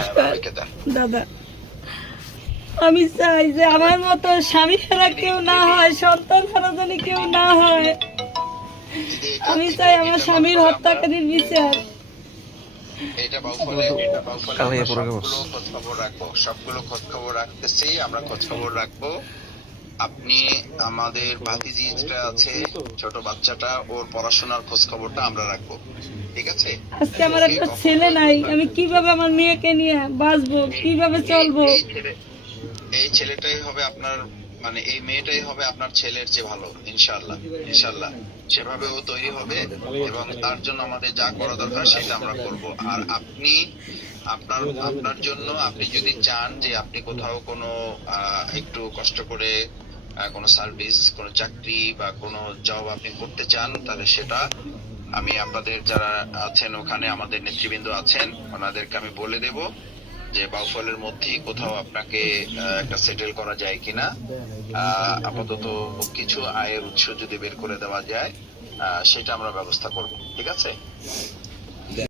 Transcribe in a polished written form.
নমস্কার দাদা, আমি চাই যে আমার মতো স্বামী ছাড়া কেউ না হয়, সন্তান ছাড়া যেন কেউ না হয়। আমি চাই আমার স্বামীর হত্যাকারীর বিচার। সবগুলো খোঁজ খবর রাখতেছি, আমরা খোঁজ খবর রাখবো। আপনি আমাদের ভাতিজি যেটা আছে, ছোট বাচ্চাটা, ওর পড়াশোনার খোঁজ খবরটা আমরা রাখবো, ঠিক আছে? আজকে আমার একটা ছেলে নাই, আমি কিভাবে আমার মেয়েকে নিয়ে বাঁচবো, কিভাবে চলবো? এই ছেলেটাই হবে আপনার, মানে এই মেয়েটাই হবে আপনার ছেলের যে ভালো, ইনশাআল্লাহ। ইনশাআল্লাহ সেভাবে ও তৈরি হবে এবং তার জন্য আমাদের যা করা দরকার সেটা আমরা করব। আর আপনি আপনার জন্য, আপনি যদি চান যে আপনি কোথাও কোনো একটু কষ্ট করে কোনো সার্ভিস, কোনো চাকরি বা কোনো জব আপনি করতে চান, তাহলে সেটা আমি আপনাদের যারা আছেন ওখানে, আমাদের নেতৃবৃন্দ আছেন, ওনাদেরকে আমি বলে দেব যে বাউফলের মধ্যেই কোথাও আপনাকে একটা সেটেল করা যায় কিনা। আপাতত কিছু আয়ের উৎস যদি বের করে দেওয়া যায়, সেটা আমরা ব্যবস্থা করব, ঠিক আছে?